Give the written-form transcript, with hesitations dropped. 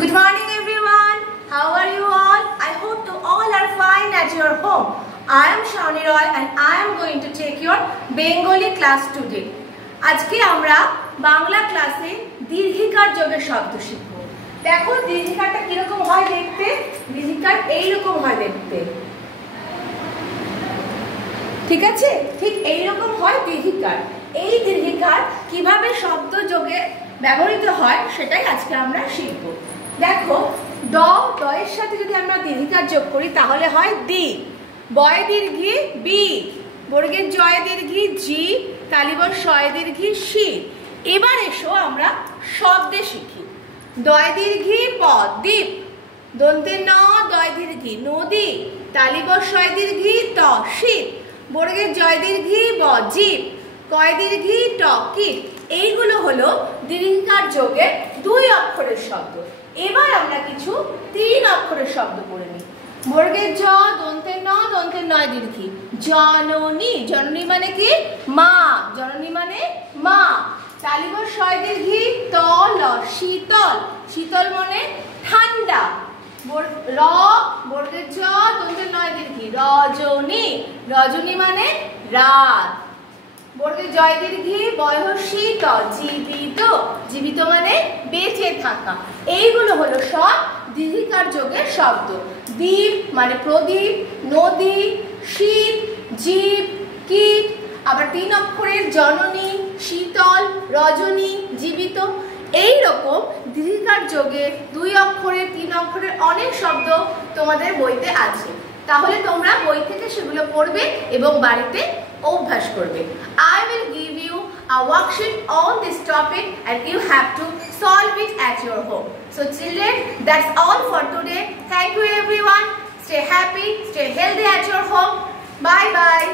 Good morning everyone. How are you all? I hope you all are fine at your home. I am Shawnee Roy and I am going to take your Bengali class today. আজকে আমরা বাংলা ক্লাসে দীর্ঘিকার যোগের শব্দ শিখব। দেখো দীর্ঘিকারটা কি রকম হয় দেখতে? দীর্ঘিকার এই রকম হয় দেখতে। ঠিক আছে? ঠিক এই রকম হয় দীর্ঘিকার। এই দীর্ঘিকার কিভাবে শব্দ যোগে ব্যবহৃত হয় সেটাই আজকে আমরা শিখব। দেখো ড এর সাথে যদি আমরা দীর্ঘিকার যোগ করি তাহলে হয় দি, বয় দীর্ঘি বি, বর্গের জয় দীর্ঘি জি, তালিবর শয় দীর্ঘি শি। এবার এসো আমরা শব্দে শিখি। দয় দীর্ঘি প দ্বীপ, দন্তে ন দয় দীর্ঘি নদী, তালিবর শয় দীর্ঘি ত শীত, বর্গের জয় দীর্ঘি ব জীব, কয় দীর্ঘি ট কীট। এইগুলো হলো দীর্ঘিকার যোগের দুই অক্ষরের শব্দ। এবার আমরা কিছু তিন অক্ষরের শব্দ পড়ে নিই। বর্গের জ, দন্তের ন, দন্তের নয় দীর্ঘি জননী। জননী মানে কি? মা। জননী মানে মা। তালিবর শয় দীর্ঘি তল শীতল, শীতল মানে ঠান্ডা। র বর্গের জ, দন্তের নয় দীর্ঘি রজনী। রজনী মানে রাত। বর্গের জয় দীর্ঘি বয়সী ত জীবিত। জীবিত মানে বেঁচে থাকা। এইগুলো হলো সব দীর্ঘিকার যোগের শব্দ। দ্বীপ মানে প্রদীপ, নদী, শীত, জীব, কীট। আবার তিন অক্ষরের জননী, শীতল, রজনী, জীবিত। এই রকম দীর্ঘিকার যোগে দুই অক্ষরের তিন অক্ষরের অনেক শব্দ তোমাদের বইতে আছে। তাহলে তোমরা বই থেকে সেগুলো পড়বে এবং বাড়িতে অভ্যাস করবে। I will give you a worksheet on this topic and you have to solve it at your home. So children, that's all for today. Thank you everyone. Stay happy, stay healthy at your home. Bye bye.